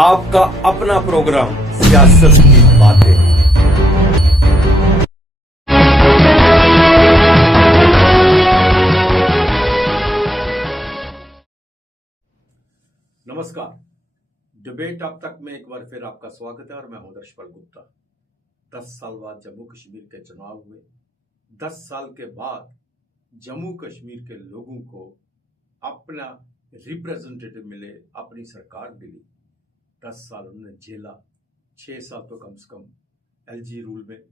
आपका अपना प्रोग्राम सियासत की बातें। नमस्कार, डिबेट अब तक में एक बार फिर आपका स्वागत है और मैं हूं दर्शपाल गुप्ता। 10 साल बाद जम्मू कश्मीर के चुनाव हुए। 10 साल के बाद जम्मू कश्मीर के लोगों को अपना रिप्रेजेंटेटिव मिले, अपनी सरकार मिली। 10 साल उन्होंने झेला, 6 साल तो कम से कम एलजी रूल में।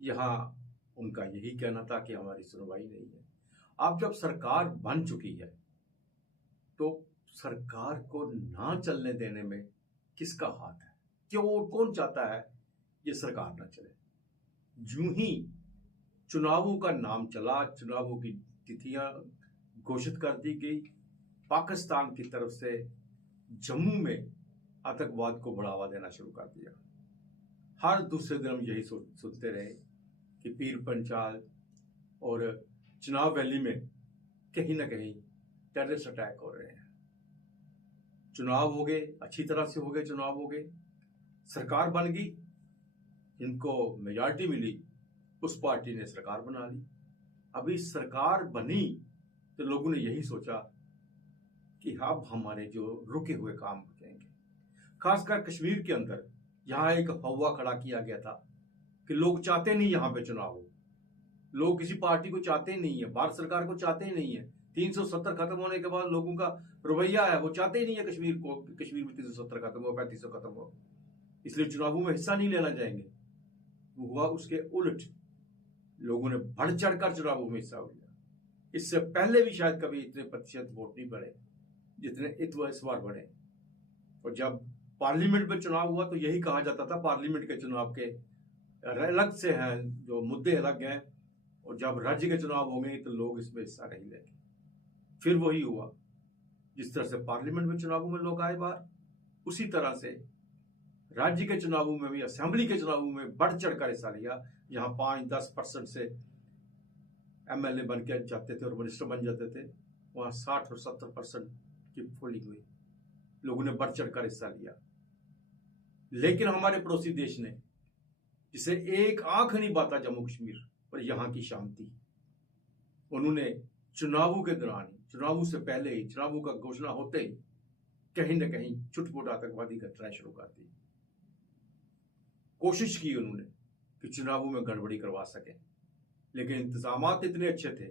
यहाँ उनका यही कहना था कि हमारी सुनवाई नहीं है। अब जब सरकार बन चुकी है तो सरकार को ना चलने देने में किसका हाथ है? क्यों, कौन चाहता है ये सरकार ना चले? यूं ही चुनावों का नाम चला, चुनावों की तिथियां घोषित कर दी गई। पाकिस्तान की तरफ से जम्मू में आतंकवाद को बढ़ावा देना शुरू कर दिया। हर दूसरे दिन हम यही सुनते रहे कि पीर पंचाल और चिनाब वैली में कहीं ना कहीं टेररिस्ट अटैक हो रहे हैं। चुनाव हो गए, अच्छी तरह से हो गए, चुनाव हो गए, सरकार बन गई, इनको मेजॉरिटी मिली, उस पार्टी ने सरकार बना ली। अभी सरकार बनी तो लोगों ने यही सोचा कि अब हमारे जो रुके हुए काम हो जाएंगे। खासकर कश्मीर के अंदर यहाँ एक हवा खड़ा किया गया था कि लोग चाहते नहीं यहाँ पे चुनाव हो, लोग किसी पार्टी को चाहते नहीं है, भारत सरकार को चाहते ही नहीं है। 370 खत्म होने के बाद लोगों का रवैया है, वो चाहते ही नहीं है कश्मीर में 370 खत्म हो, 3500 खत्म हो, इसलिए चुनावों में हिस्सा नहीं लेना चाहेंगे। वो हुआ उसके उलट, लोगों ने बढ़ चढ़कर चुनावों में हिस्सा लिया। इससे पहले भी शायद कभी इतने प्रतिशत वोट नहीं बढ़े जितने इस बार बढ़े। और जब पार्लियामेंट में चुनाव हुआ तो यही कहा जाता था पार्लियामेंट के चुनाव के अलग से हैं, जो मुद्दे अलग हैं, और जब राज्य के चुनाव होंगे तो लोग इसमें हिस्सा नहीं लेंगे। फिर वही हुआ, जिस तरह से पार्लियामेंट में चुनावों में लोग आए बाहर, उसी तरह से राज्य के चुनावों में भी, असेंबली के चुनावों में बढ़ चढ़कर हिस्सा लिया। यहाँ 5-10% से एमएलए बन के जाते थे और मिनिस्टर बन जाते थे, वहां 60 और 70% की पोलिंग हुई, लोगों ने बढ़ चढ़कर हिस्सा लिया। लेकिन हमारे पड़ोसी देश ने, जिसे एक आंख नहीं बाता जम्मू कश्मीर और यहाँ की शांति, उन्होंने चुनावों के दौरान, चुनावों से पहले ही, चुनावों का घोषणा होते ही कहीं ना कहीं छुटपुट आतंकवादी घटनाएं शुरू कर दी। कोशिश की उन्होंने कि चुनावों में गड़बड़ी करवा सके, लेकिन इंतजाम इतने अच्छे थे,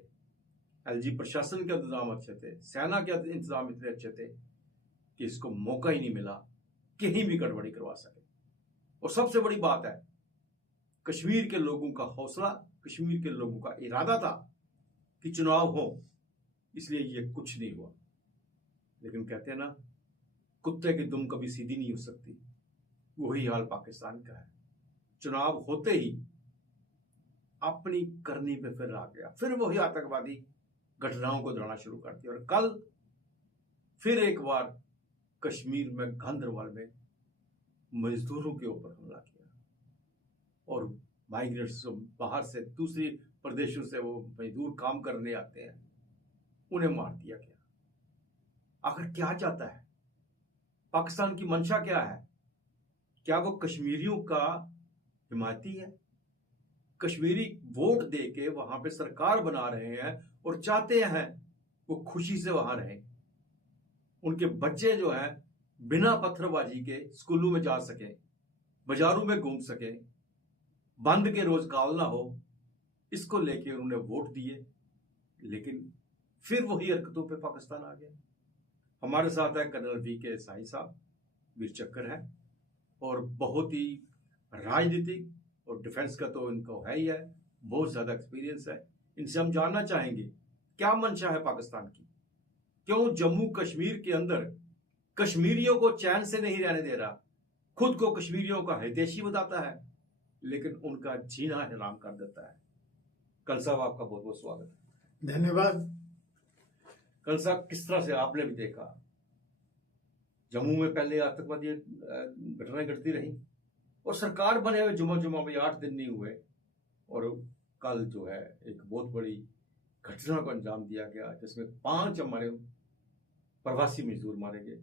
एलजी प्रशासन के इंतजाम अच्छे थे, सेना के इंतजाम इतने अच्छे थे कि इसको मौका ही नहीं मिला कहीं भी गड़बड़ी करवा सके। और सबसे बड़ी बात है, कश्मीर के लोगों का हौसला, कश्मीर के लोगों का इरादा था कि चुनाव हो, इसलिए ये कुछ नहीं हुआ। लेकिन कहते हैं ना, कुत्ते की दुम कभी सीधी नहीं हो सकती, वही हाल पाकिस्तान का है। चुनाव होते ही अपनी करनी पे फिर आ गया, फिर वही आतंकवादी घटनाओं को दोहराना शुरू कर दिया। और कल फिर एक बार कश्मीर में गांदरबल में मजदूरों के ऊपर हमला किया और माइग्रेंट्स, बाहर से दूसरे प्रदेशों से वो मजदूर काम करने आते हैं, उन्हें मार दिया गया। आखिर क्या चाहता है पाकिस्तान? की मंशा क्या है? क्या वो कश्मीरियों का हिमायती है? कश्मीरी वोट दे के वहां पे सरकार बना रहे हैं और चाहते हैं वो खुशी से वहां रहें, उनके बच्चे जो हैं बिना पत्थरबाजी के स्कूलों में जा सके, बाजारों में घूम सके, बंद के रोज काल ना हो, इसको लेके उन्होंने वोट दिए। लेकिन फिर वही हरकतों पे पाकिस्तान आ गया। हमारे साथ है कर्नल वीके साई साहब, वीर चक्र है, और बहुत ही राजनीतिक और डिफेंस का तो इनको है ही है, बहुत ज्यादा एक्सपीरियंस है। इनसे हम जानना चाहेंगे क्या मंशा है पाकिस्तान की, क्यों जम्मू कश्मीर के अंदर कश्मीरियों को चैन से नहीं रहने दे रहा, खुद को कश्मीरियों का हितैषी बताता है, लेकिन उनका जीना हराम कर देता है। कल साहब, आपका बहुत बहुत स्वागत है। धन्यवाद। कल साहब, किस तरह से आपने भी देखा, जम्मू में पहले आतंकवादी घटनाएं घटती रही और सरकार बने हुए जुमा में 8 दिन नहीं हुए, और कल जो है एक बहुत बड़ी घटना को अंजाम दिया गया जिसमें 5 हमारे प्रवासी मजदूर मारे गए।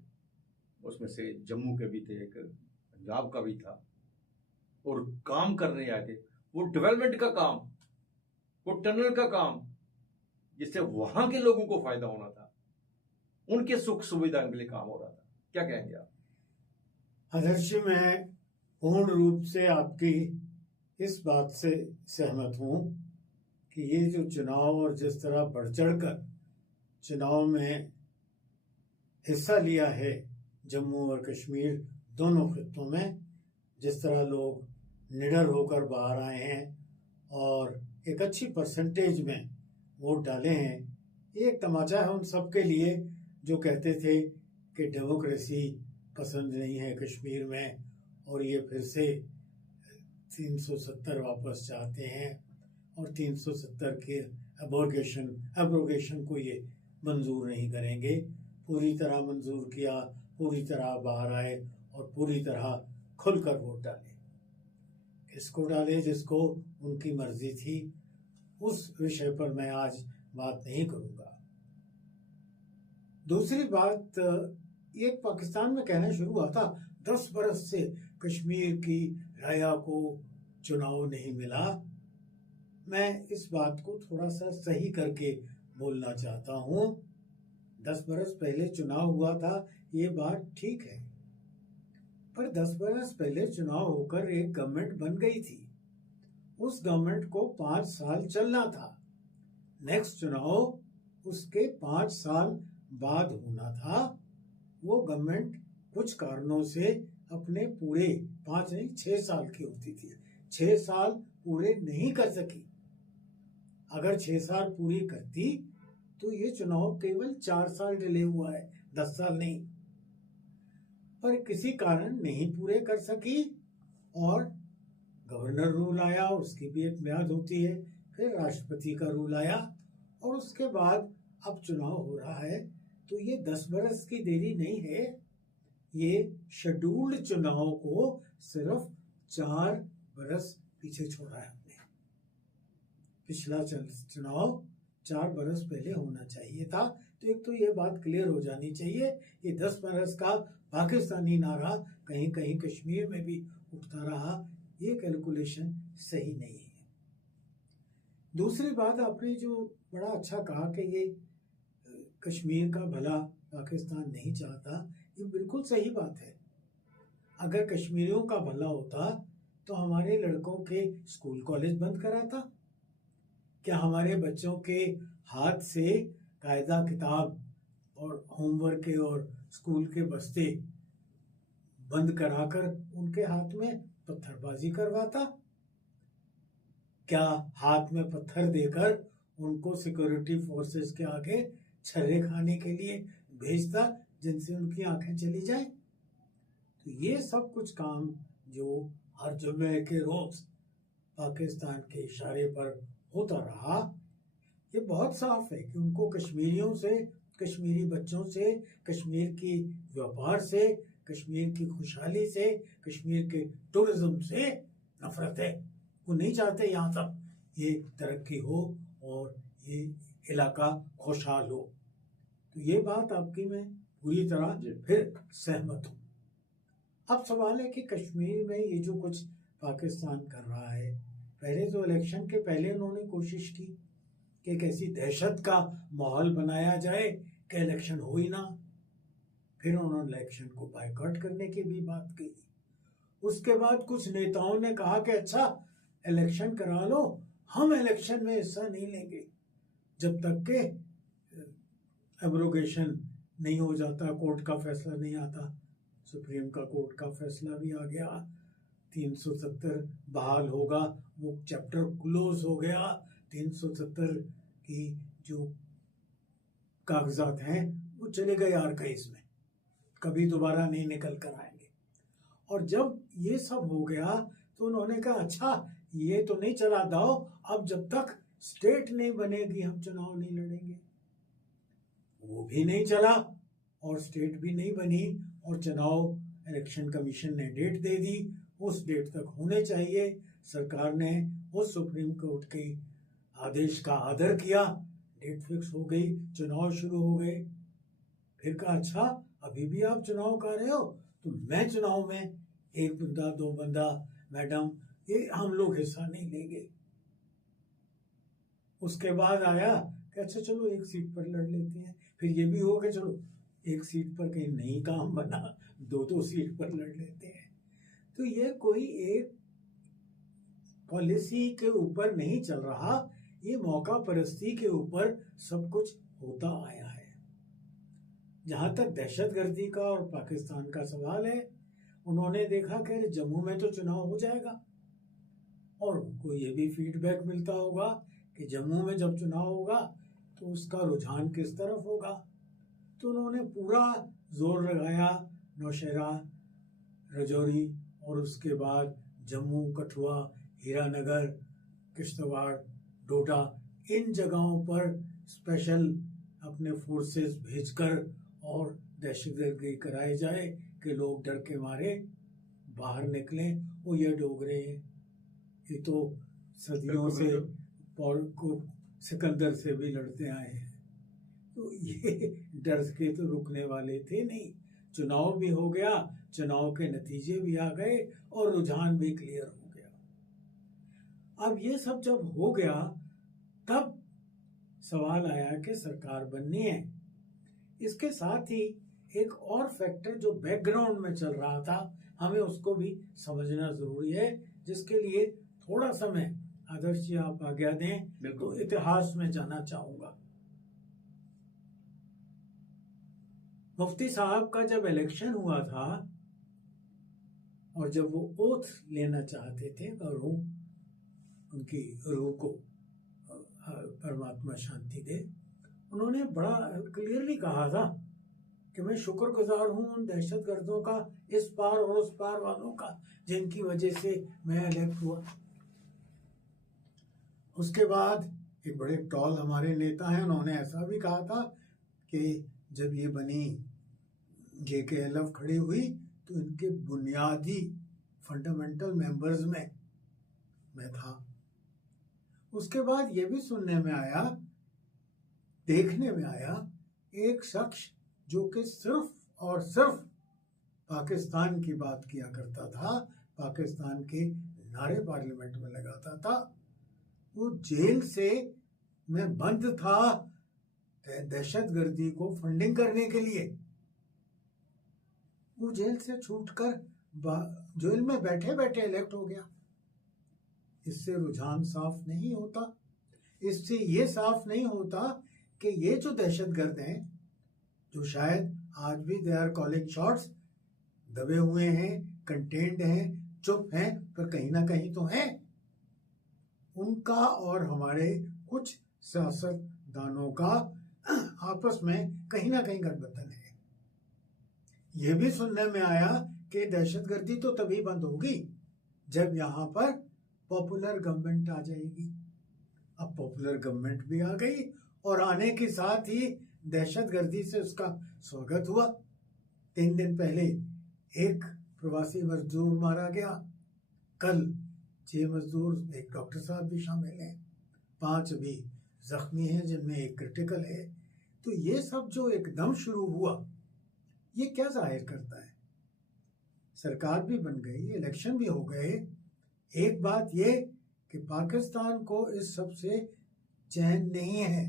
उसमें से जम्मू के भी थे, एक पंजाब का भी था, और काम करने आए थे। वो डेवलपमेंट का काम, वो टनल का काम, जिससे वहां के लोगों को फायदा होना था, उनके सुख सुविधा के लिए काम हो रहा था। क्या कहेंगे आप? आदर्श, मैं पूर्ण रूप से आपकी इस बात से सहमत हूं कि ये जो चुनाव और जिस तरह बढ़ चढ़कर चुनाव में हिस्सा लिया है जम्मू और कश्मीर दोनों खित्तों में, जिस तरह लोग निडर होकर बाहर आए हैं और एक अच्छी परसेंटेज में वोट डाले हैं, ये एक तमाचा है उन सब के लिए जो कहते थे कि डेमोक्रेसी पसंद नहीं है कश्मीर में और ये फिर से 370 वापस चाहते हैं और 370 के एब्रोगेशन को ये मंजूर नहीं करेंगे। पूरी तरह मंजूर किया, पूरी तरह बाहर आए और पूरी तरह खुलकर वोट डाले। किसको डाले? जिसको उनकी मर्जी थी। उस विषय पर मैं आज बात नहीं करूंगा। दूसरी बात, ये पाकिस्तान में कहना शुरू हुआ था 10 बरस से कश्मीर की राया को चुनाव नहीं मिला। मैं इस बात को थोड़ा सा सही करके बोलना चाहता हूं। 10 बरस पहले चुनाव हुआ था, ये बात ठीक है, पर 10 बरस पहले चुनाव होकर एक गवर्नमेंट बन गई थी। उस गवर्नमेंट को 5 साल चलना था। नेक्स्ट चुनाव उसके 5 साल बाद होना था। वो गवर्नमेंट कुछ कारणों से अपने पूरे 5 नहीं 6 साल की होती थी, 6 साल पूरे नहीं कर सकी। अगर 6 साल पूरी करती तो ये चुनाव केवल 4 साल डिले हुआ है, 10 साल नहीं। पर किसी कारण नहीं पूरे कर सकी और गवर्नर रूल आया, उसकी भी एक म्याद होती है। फिर राष्ट्रपति का रूल आया और उसके बाद अब चुनाव हो रहा है। तो ये 10 बरस की देरी नहीं है, ये शेड्यूल्ड चुनाव को सिर्फ 4 बरस पीछे छोड़ा है हमने। पिछला चुनाव 4 बरस पहले होना चाहिए था। तो एक तो ये बात क्लियर हो जानी चाहिए, ये 10 बरस का पाकिस्तानी नारा कहीं कहीं कश्मीर में भी उठता रहा, ये कैलकुलेशन सही नहीं है। दूसरी बात, आपने जो बड़ा अच्छा कहा कि ये कश्मीर का भला पाकिस्तान नहीं चाहता, ये बिल्कुल सही बात है। अगर कश्मीरियों का भला होता तो हमारे लड़कों के स्कूल कॉलेज बंद कराता? क्या हमारे बच्चों के हाथ से कायदा किताब और होमवर्क के और स्कूल के बस्ते बंद कराकर उनके हाथ में पत्थरबाजी करवाता? क्या हाथ में पत्थर देकर उनको सिक्योरिटी फोर्सेस के आगे छर्रे खाने के लिए भेजता जिनसे उनकी आंखें चली जाए? तो ये सब कुछ काम जो हर जुम्मे के रोज पाकिस्तान के इशारे पर होता रहा, ये बहुत साफ है कि उनको कश्मीरियों से, कश्मीरी बच्चों से, कश्मीर की व्यापार से, कश्मीर की खुशहाली से, कश्मीर के टूरिज्म से नफरत है। वो नहीं चाहते यहाँ तक ये तरक्की हो और ये इलाका खुशहाल हो। तो ये बात आपकी मैं पूरी तरह फिर सहमत हूँ। अब सवाल है कि कश्मीर में ये जो कुछ पाकिस्तान कर रहा है, पहले तो इलेक्शन के पहले उन्होंने कोशिश की कि एक ऐसी दहशत का माहौल बनाया जाए कि इलेक्शन हो ही ना। फिर उन्होंने इलेक्शन को बायकॉट करने की भी बात की। उसके बाद कुछ नेताओं ने कहा कि अच्छा इलेक्शन करा लो, हम इलेक्शन में हिस्सा नहीं लेंगे जब तक के एब्रोगेशन नहीं हो जाता, कोर्ट का फैसला नहीं आता। सुप्रीम का कोर्ट का फैसला भी आ गया, 370 बहाल होगा, वो चैप्टर क्लोज हो गया। 370 की जो कागजात हैं वो चले गए आर्काइव्स में, कभी दोबारा नहीं निकल कर आएंगे। और जब ये सब हो गया तो उन्होंने कहा अच्छा ये तो नहीं चला दाव, अब जब तक स्टेट नहीं बनेगी हम चुनाव नहीं लड़ेंगे। वो भी नहीं चला और स्टेट भी नहीं बनी और चुनाव इलेक्शन कमीशन ने डेट दे दी, उस डेट तक होने चाहिए। सरकार ने उस सुप्रीम कोर्ट के आदेश का आदर किया, डेट फिक्स हो गई, चुनाव शुरू हो गए। फिर कहा अच्छा अभी भी आप चुनाव कर रहे हो, तो मैं चुनाव में 1 बंदा 2 बंदा मैडम ये हम लोग हिस्सा नहीं लेंगे। उसके बाद आया कि अच्छा चलो 1 सीट पर लड़ लेते हैं। फिर ये भी हो कि चलो 1 सीट पर कहीं नहीं काम बना, 2-2 सीट पर लड़ लेते हैं। तो ये कोई एक पॉलिसी के ऊपर नहीं चल रहा, ये मौका परस्ती के ऊपर सब कुछ होता आया है। जहां तक दहशतगर्दी का और पाकिस्तान का सवाल है, उन्होंने देखा कि जम्मू में तो चुनाव हो जाएगा और उनको ये भी फीडबैक मिलता होगा कि जम्मू में जब चुनाव होगा तो उसका रुझान किस तरफ होगा। तो उन्होंने पूरा जोर लगाया नौशहरा, राजौरी और उसके बाद जम्मू, कठुआ, हीरानगर, किश्तवाड़, डोडा, इन जगहों पर स्पेशल अपने फोर्सेस भेजकर और दहशतगर्दी कराई जाए कि लोग डर के मारे बाहर निकलें। वो ये डोगरे हैं, ये तो सदियों से को सिकंदर से भी लड़ते आए हैं, तो ये डर के तो रुकने वाले थे नहीं। चुनाव भी हो गया, चुनाव के नतीजे भी आ गए और रुझान भी क्लियर हो गया। अब ये सब जब हो गया तब सवाल आया कि सरकार बननी है। इसके साथ ही एक और फैक्टर जो बैकग्राउंड में चल रहा था, हमें उसको भी समझना जरूरी है, जिसके लिए थोड़ा समय आदर्श जी आप आज्ञा दें तो इतिहास में जाना चाहूंगा। मुफ्ती साहब का जब इलेक्शन हुआ था और जब वो ओथ लेना चाहते थे और उनकी रूह को परमात्मा शांति दे, उन्होंने बड़ा क्लियरली कहा था कि मैं शुक्रगुजार हूं उन दहशतगर्दों का, इस पार और उस पार वालों का, जिनकी वजह से मैं इलेक्ट हुआ। उसके बाद एक बड़े टॉल हमारे नेता हैं, उन्होंने ऐसा भी कहा था कि जब ये बनी JKLF खड़ी हुई तो इनके बुनियादी फंडामेंटल मेंबर्स में मैं था। उसके बाद ये भी सुनने में आया, देखने में आया, एक शख्स जो कि सिर्फ और सिर्फ पाकिस्तान की बात किया करता था, पाकिस्तान के नारे पार्लियामेंट में लगाता था, वो जेल से में बंद था दहशतगर्दी को फंडिंग करने के लिए। वो जेल से छूटकर जेल में बैठे बैठे इलेक्ट हो गया। इससे रुझान साफ नहीं होता, इससे ये साफ नहीं होता कि ये जो दहशतगर्द हैं, जो शायद आज भी दे आर कॉलिंग शॉट्स, दबे हुए हैं, कंटेन्ड हैं, चुप हैं, पर कहीं ना कहीं तो हैं, उनका और हमारे कुछ सियासतदानों का आपस में कहीं ना कहीं गठबंधन है। यह भी सुनने में आया कि दहशतगर्दी तो तभी बंद होगी जब यहाँ पर पॉपुलर गवर्नमेंट आ जाएगी। अब पॉपुलर गवर्नमेंट भी आ गई और आने के साथ ही दहशतगर्दी से उसका स्वागत हुआ। 3 दिन पहले एक प्रवासी मजदूर मारा गया, कल 6 मजदूर, एक डॉक्टर साहब भी शामिल हैं, 5 अभी जख्मी हैं जिनमें एक क्रिटिकल है। तो ये सब जो एकदम शुरू हुआ, ये क्या जाहिर करता है? सरकार भी बन गई, इलेक्शन भी हो गए, एक बात ये कि पाकिस्तान को इस सब से चैन नहीं है।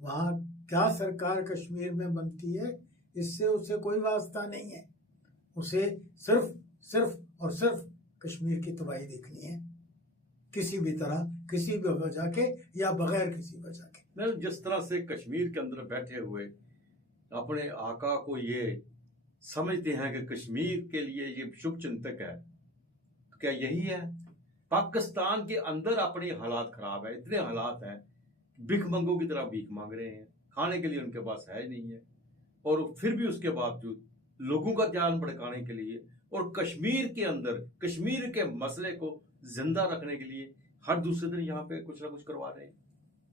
वहाँ क्या सरकार कश्मीर में बनती है, इससे उसे कोई वास्ता नहीं है। उसे सिर्फ और सिर्फ कश्मीर की तबाही देखनी है, किसी भी तरह, किसी भी वजह के या बगैर किसी वजह के। जिस तरह से कश्मीर के अंदर बैठे हुए अपने आका को ये समझते हैं कि कश्मीर के लिए ये शुभ चिंतक है, तो क्या यही है? पाकिस्तान के अंदर अपने हालात खराब है, इतने हालात हैं, भिखमंगों की तरह भीख मांग रहे हैं, खाने के लिए उनके पास है नहीं है, और फिर भी उसके बावजूद लोगों का ध्यान भटकाने के लिए और कश्मीर के अंदर कश्मीर के मसले को जिंदा रखने के लिए हर दूसरे दिन यहाँ पे कुछ ना कुछ करवा रहे हैं।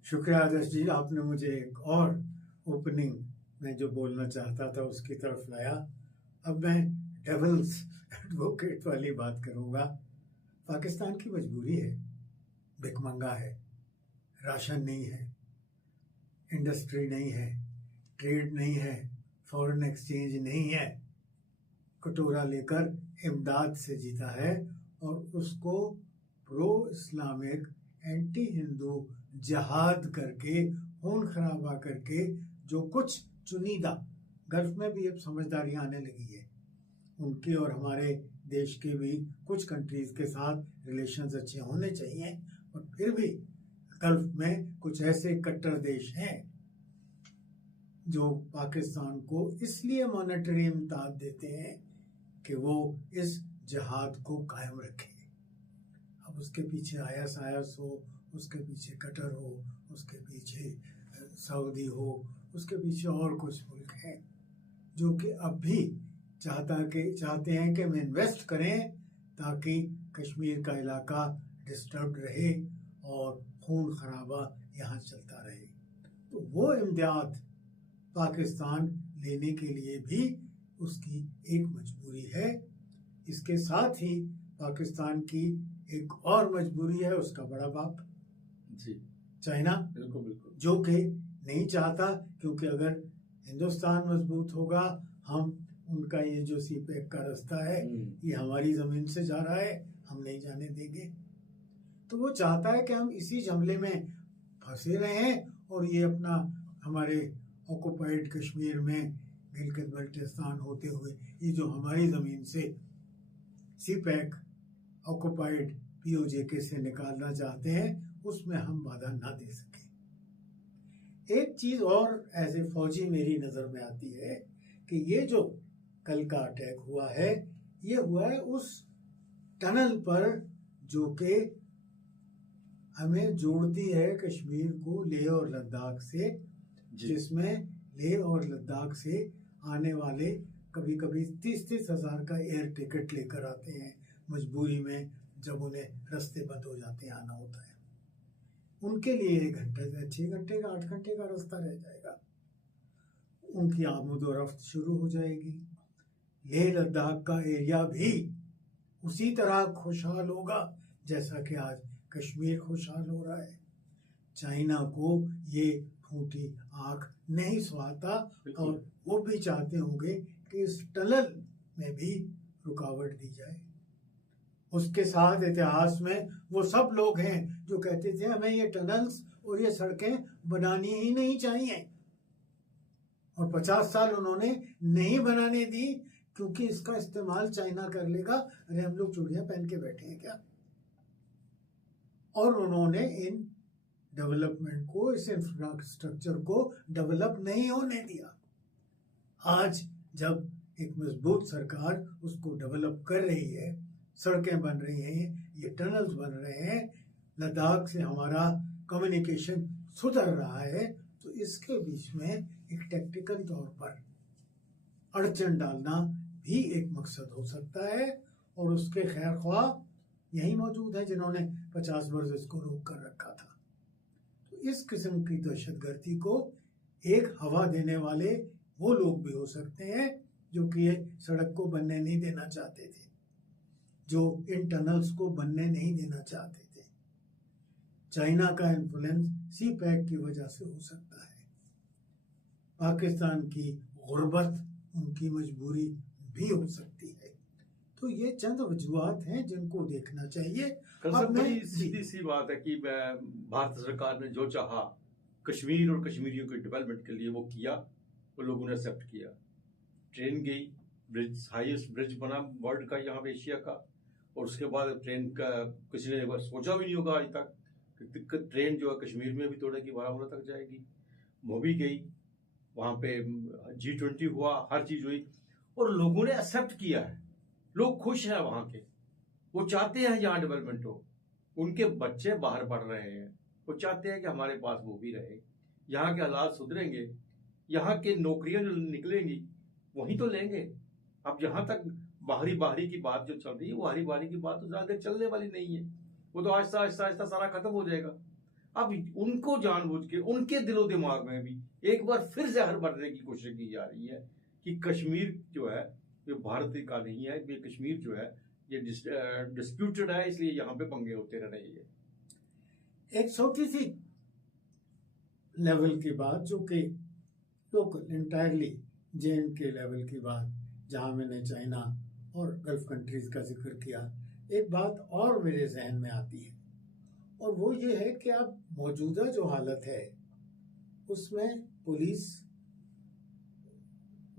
शुक्रिया आदर्श जी, आपने मुझे एक और ओपनिंग में जो बोलना चाहता था उसकी तरफ लाया। अब मैं डेविल्स एडवोकेट वाली बात करूंगा। पाकिस्तान की मजबूरी है, भिखमंगा है, राशन नहीं है, इंडस्ट्री नहीं है, ट्रेड नहीं है, फॉरेन एक्सचेंज नहीं है, कटोरा लेकर इमदाद से जीता है और उसको प्रो इस्लामिक एंटी हिंदू जहाद करके, खून खराबा करके, जो कुछ चुनिंदा, गल्फ में भी अब समझदारियां आने लगी है, उनके और हमारे देश के भी कुछ कंट्रीज के साथ रिलेशंस अच्छे होने चाहिए, और फिर भी गल्फ में कुछ ऐसे कट्टर देश हैं जो पाकिस्तान को इसलिए मॉनेटरी इमदाद देते हैं कि वो इस जहाद को कायम रखे। अब उसके पीछे आईएस हो, उसके पीछे कतर हो, उसके पीछे सऊदी हो, उसके पीछे और कुछ मुल्क हैं जो कि अब भी चाहते हैं कि हम इन्वेस्ट करें ताकि कश्मीर का इलाका डिस्टर्ब रहे और खून खराबा यहाँ चलता रहे। तो वो इमदाद पाकिस्तान लेने के लिए भी उसकी एक मजबूरी है। इसके साथ ही पाकिस्तान की एक और मजबूरी है उसका बड़ा बाप जी, चाइना, बिल्कुल बिल्कुल, जो कि नहीं चाहता, क्योंकि अगर हिंदुस्तान मजबूत होगा, हम उनका ये जो सीपैक का रास्ता है ये हमारी जमीन से जा रहा है, हम नहीं जाने देंगे। तो वो चाहता है कि हम इसी झमेले में फंसे रहें और ये अपना हमारे ऑक्युपाइड कश्मीर में गिलगित बल्टिस्तान होते हुए ये जो हमारी ज़मीन से सीपैक ऑक्युपाइड पीओजेके से निकालना चाहते हैं, उसमें हम बाधा ना दे सकें। एक चीज़ और एज ए फौजी मेरी नज़र में आती है कि ये जो कल का अटैक हुआ है, ये हुआ है उस टनल पर जो कि हमें जोड़ती है कश्मीर को लेह और लद्दाख से, जिसमें लेह और लद्दाख से आने वाले कभी कभी 30-30 हज़ार का एयर टिकट लेकर आते हैं मजबूरी में, जब उन्हें रास्ते बंद हो जाते हैं, आना होता है। उनके लिए 1 घंटे 6 घंटे का 8 घंटे का रास्ता रह जाएगा, उनकी आमद और रफ्त शुरू हो जाएगी। लेह लद्दाख का एरिया भी उसी तरह खुशहाल होगा जैसा कि आज कश्मीर खुशहाल हो रहा है। चाइना को ये फूटी आंख नहीं सुहाता और वो भी चाहते होंगे कि इस टनल में भी रुकावट दी जाए। उसके साथ इतिहास में वो सब लोग हैं जो कहते थे हमें ये टनल्स और ये सड़कें बनानी ही नहीं चाहिए, और 50 साल उन्होंने नहीं बनाने दी, क्योंकि इसका इस्तेमाल चाइना कर लेगा। अरे हम लोग चूड़ियां पहन के बैठे हैं क्या? और उन्होंने इन डेवलपमेंट को, इस इंफ्रास्ट्रक्चर को डेवलप नहीं होने दिया। आज जब एक मजबूत सरकार उसको डेवलप कर रही है, सड़कें बन रही हैं, ये टनल्स बन रहे हैं, लद्दाख से हमारा कम्युनिकेशन सुधर रहा है, तो इसके बीच में एक टैक्टिकल तौर पर अड़चन डालना भी एक मकसद हो सकता है। और उसके खैर ख्वाह यही मौजूद है जिन्होंने 50 वर्ष इसको रोक कर रखा था। तो इस किस्म की दहशतगर्दी को एक हवा देने वाले वो लोग भी हो सकते हैं जो कि ये सड़क को बनने नहीं देना चाहते थे, जो इन टनल्स को बनने नहीं देना चाहते थे। चाइना का इन्फ्लुएंस सीपैक की वजह से हो सकता है, पाकिस्तान की गुर्बत उनकी मजबूरी भी हो सकती है। तो ये चंद वजूहात हैं जिनको देखना चाहिए। अब बड़ी सीधी सी बात है कि भारत सरकार ने जो चाहा कश्मीर और कश्मीरियों के डेवलपमेंट के लिए वो किया, वो लोगों ने एक्सेप्ट किया। ट्रेन गई, ब्रिज, हाईएस्ट ब्रिज बना वर्ल्ड का, यहाँ पे एशिया का, और उसके बाद ट्रेन का किसी ने एक बार सोचा भी नहीं होगा आज तक कि ट्रेन जो है कश्मीर में भी तोड़ेगी, बारामूला तक जाएगी। वो भी गई, वहाँ पे G20 हुआ, हर चीज़ हुई और लोगों ने एक्सेप्ट किया है। लोग खुश हैं वहाँ के, वो चाहते हैं यहाँ डेवलपमेंट हो, उनके बच्चे बाहर पढ़ रहे हैं, वो चाहते हैं कि हमारे पास वो भी रहे, यहाँ के हालात सुधरेंगे, यहाँ के नौकरियाँ जो निकलेंगी वहीं तो लेंगे। अब जहाँ तक बाहरी की बात जो चल रही है, वो बाहरी की बात तो ज़्यादा चलने वाली नहीं है, वो तो आहिस्ता आहिस्ता सारा खत्म हो जाएगा। अब उनको जानबूझ के उनके दिलो दिमाग में भी एक बार फिर जहर भरने की कोशिश की जा रही है कि कश्मीर जो है ये भारत का नहीं है, ये कश्मीर जो है ये डिस्प्यूटेड है, इसलिए यहाँ पे पंगे होते रह रहे हैं। एक छोटी सी लेवल की बात जो कि लोकल इंटायरली J&K लेवल की बात, जहाँ मैंने चाइना और गल्फ कंट्रीज का जिक्र किया, एक बात और मेरे जहन में आती है, और वो ये है कि अब मौजूदा जो हालत है उसमें police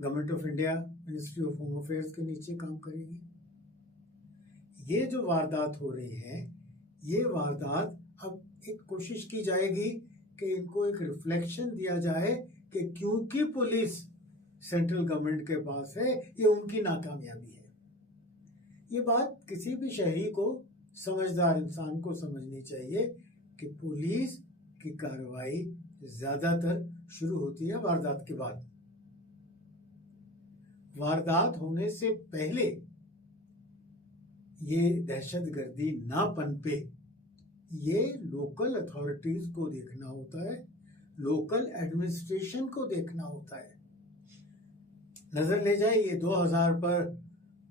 government of India, ministry of home affairs के नीचे काम करेगी। ये जो वारदात हो रही है, ये वारदात अब एक कोशिश की जाएगी कि इनको एक रिफ्लेक्शन दिया जाए कि क्योंकि पुलिस सेंट्रल गवर्नमेंट के पास है, ये उनकी नाकामयाबी है। ये बात किसी भी शहरी को, समझदार इंसान को समझनी चाहिए कि पुलिस की कार्रवाई ज्यादातर शुरू होती है वारदात के बाद। वारदात होने से पहले ये दहशतगर्दी ना पनपे, ये लोकल अथॉरिटीज को देखना होता है, लोकल एडमिनिस्ट्रेशन को देखना होता है। नजर ले जाइए 2000 पर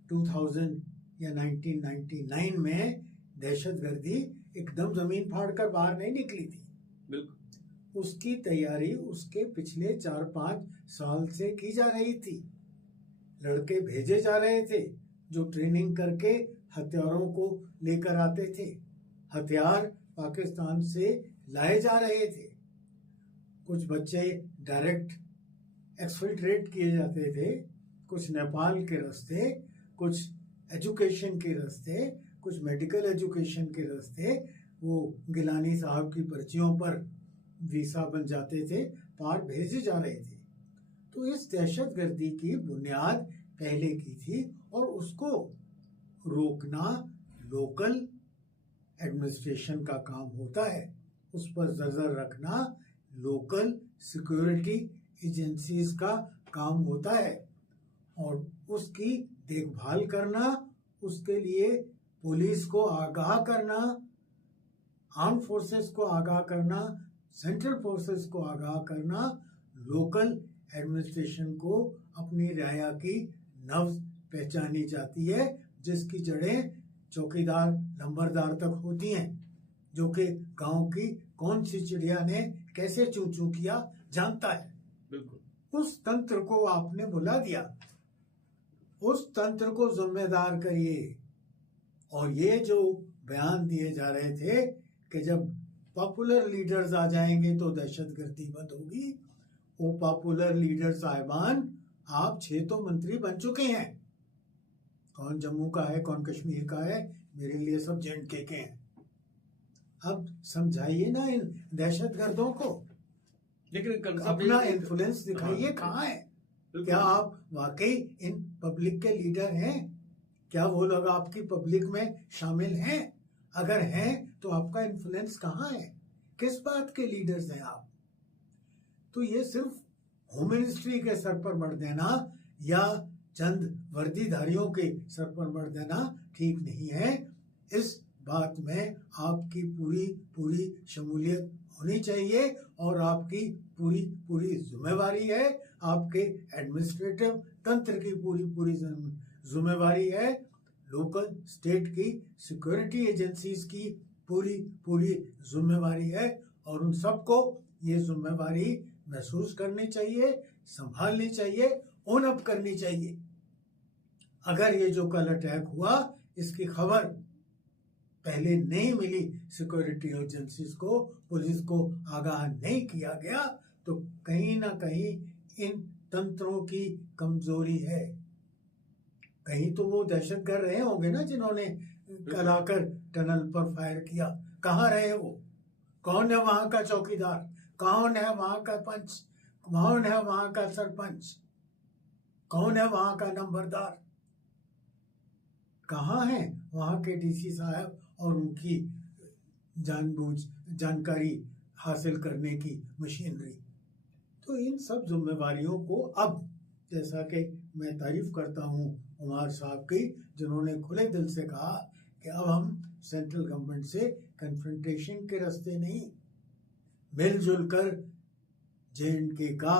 2000 या 1999 में दहशतगर्दी एकदम जमीन फाड़कर बाहर नहीं निकली थी। बिल्कुल। उसकी तैयारी उसके पिछले 4-5 साल से की जा रही थी। लड़के भेजे जा रहे थे जो ट्रेनिंग करके हथियारों को लेकर आते थे। हथियार पाकिस्तान से लाए जा रहे थे। कुछ बच्चे डायरेक्ट एक्सफिल्ट्रेट किए जाते थे, कुछ नेपाल के रास्ते, कुछ एजुकेशन के रास्ते, कुछ मेडिकल एजुकेशन के रास्ते, वो गिलानी साहब की पर्चियों पर वीसा बन जाते थे, पार भेजे जा रहे थे। तो इस दहशतगर्दी की बुनियाद पहले की थी और उसको रोकना लोकल एडमिनिस्ट्रेशन का काम होता है। उस पर नजर रखना लोकल सिक्योरिटी एजेंसीज का काम होता है और उसकी देखभाल करना, उसके लिए पुलिस को आगाह करना, आर्म फोर्सेस को आगाह करना, सेंट्रल फोर्सेस को आगाह करना, लोकल एडमिनिस्ट्रेशन को अपनी राया की नब्ज पहचानी जाती है, जिसकी जड़ें चौकीदार नंबरदार तक होती हैं, जो कि गांव की कौन सी चिड़िया ने कैसे चूं चूं किया जानता है। बिल्कुल। उस तंत्र को आपने बुला दिया, उस तंत्र को जिम्मेदार करिए। और ये जो बयान दिए जा रहे थे कि जब पॉपुलर लीडर्स आ जाएंगे तो दहशतगर्दी बंद होगी, वो पॉपुलर लीडर साहिबान, आप 6 तो मंत्री बन चुके हैं। कौन जम्मू का है, कौन कश्मीर का है, मेरे लिए सब J&K के हैं। अब समझाइए ना इन दहशतगर्दों को, लेकिन अपना इन्फ्लुएंस दिखाइए। कहाँ है? क्या आप वाकई इन पब्लिक के लीडर हैं? क्या वो लोग आपकी पब्लिक में शामिल हैं? अगर हैं तो आपका इन्फ्लुएंस कहाँ है? किस बात के लीडर्स हैं आप? तो ये सिर्फ होम मिनिस्ट्री के सर पर मर देना या चंद वर्दीधारियों के सर पर मर देना ठीक नहीं है। इस बात में आपकी पूरी शमूलियत होनी चाहिए और आपकी पूरी जिम्मेवारी है। आपके एडमिनिस्ट्रेटिव तंत्र की पूरी जिम्मेवारी है। लोकल स्टेट की सिक्योरिटी एजेंसीज की पूरी जिम्मेवारी है और उन सबको ये जिम्मेवारी महसूस करनी चाहिए, संभालनी चाहिए, ओन अप करनी चाहिए। अगर ये जो कल अटैक हुआ, इसकी खबर पहले नहीं मिली सिक्योरिटी एजेंसीज को, पुलिस को आगाह नहीं किया गया, तो कहीं ना कहीं इन तंत्रों की कमजोरी है। कहीं तो वो दहशतगर्द रहे होंगे ना जिन्होंने कल आकर टनल पर फायर किया। कहाँ रहे वो? कौन है वहां का चौकीदार? कौन है वहां का पंच? कौन है वहां का सरपंच? कौन है वहां का नंबरदार? कहाँ है वहां के डीसी साहब और उनकी जानकारी हासिल करने की मशीनरी? तो इन सब जिम्मेवारियों को अब, जैसा कि मैं तारीफ करता हूं उमर साहब की, जिन्होंने खुले दिल से कहा कि अब हम सेंट्रल गवर्नमेंट से कन्फ्रंटेशन के रास्ते नहीं, मिलजुल कर J&K का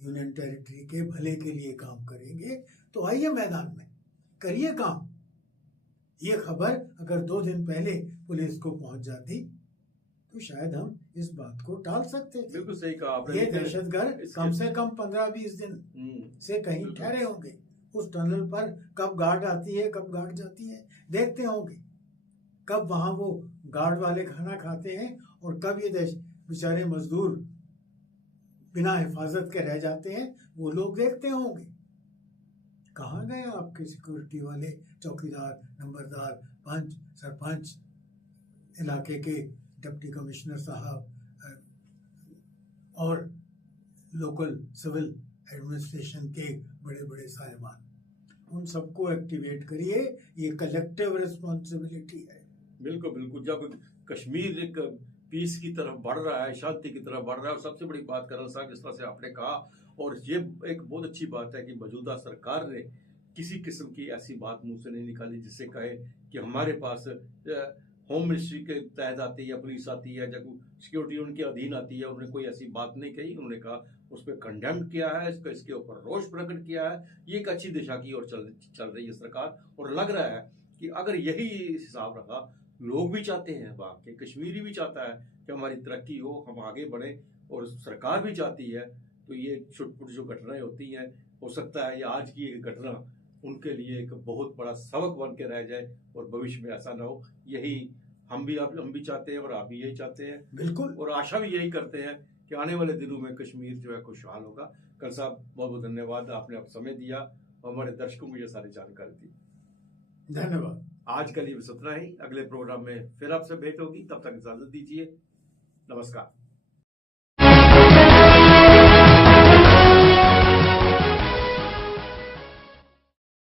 यूनियन टेरिटरी के भले के लिए काम करेंगे। तो आइए मैदान में करिए काम। ये खबर अगर 2 दिन पहले पुलिस को पहुंच जाती तो शायद हम इस बात को टाल सकते थे। बिल्कुल सही कहा आपने। ये दहशतगर्द कम से कम 15-20 दिन से कहीं बिल्कुल। ठहरे होंगे उस टनल पर। कब गार्ड आती है, कब गार्ड जाती है, देखते होंगे। कब वहां वो गार्ड वाले खाना खाते हैं और कब ये बेचारे मजदूर बिना हिफाजत के रह जाते हैं, वो लोग देखते होंगे। कहाँ गए आपके सिक्योरिटी वाले, चौकीदार, नंबरदार, पंच, सरपंच, इलाके के डिप्टी कमिश्नर साहब और लोकल सिविल एडमिनिस्ट्रेशन के बड़े बड़े साहिबान? उन सबको एक्टिवेट करिए, ये कलेक्टिव रिस्पॉन्सिबिलिटी है। बिल्कुल बिल्कुल। जब कश्मीर एक पीस की तरफ बढ़ रहा है, शांति की तरफ बढ़ रहा है, और सबसे बड़ी बात करन साहब जिस तरह से आपने कहा, और ये एक बहुत अच्छी बात है कि मौजूदा सरकार ने किसी किस्म की ऐसी बात मुंह से नहीं निकाली जिससे कहे कि हमारे पास होम मिनिस्ट्री के तहत आती है या पुलिस आती है, जब सिक्योरिटी उनके अधीन आती है। उन्होंने कोई ऐसी बात नहीं कही। उन्होंने कहा उस पर कंडेम किया है, इसके ऊपर रोष प्रकट किया है। ये एक अच्छी दिशा की ओर चल रही है सरकार, और लग रहा है कि अगर यही हिसाब रहा, लोग भी चाहते हैं, वहाँ के कश्मीरी भी चाहता है कि हमारी तरक्की हो, हम आगे बढ़े, और सरकार भी चाहती है, तो ये छुटपुट जो घटनाएं होती हैं, हो सकता है ये आज की एक घटना उनके लिए एक बहुत बड़ा सबक बन के रह जाए और भविष्य में ऐसा ना हो। यही हम भी चाहते हैं और आप भी यही चाहते हैं। बिल्कुल। और आशा भी यही करते हैं कि आने वाले दिनों में कश्मीर जो है खुशहाल होगा। कल साहब बहुत बहुत धन्यवाद, आपने अब समय दिया और हमारे दर्शकों को ये सारी जानकारी दी। धन्यवाद। आज के लिए बस इतना ही। अगले प्रोग्राम में फिर आपसे भेंट होगी, तब तक इजाजत दीजिए। नमस्कार।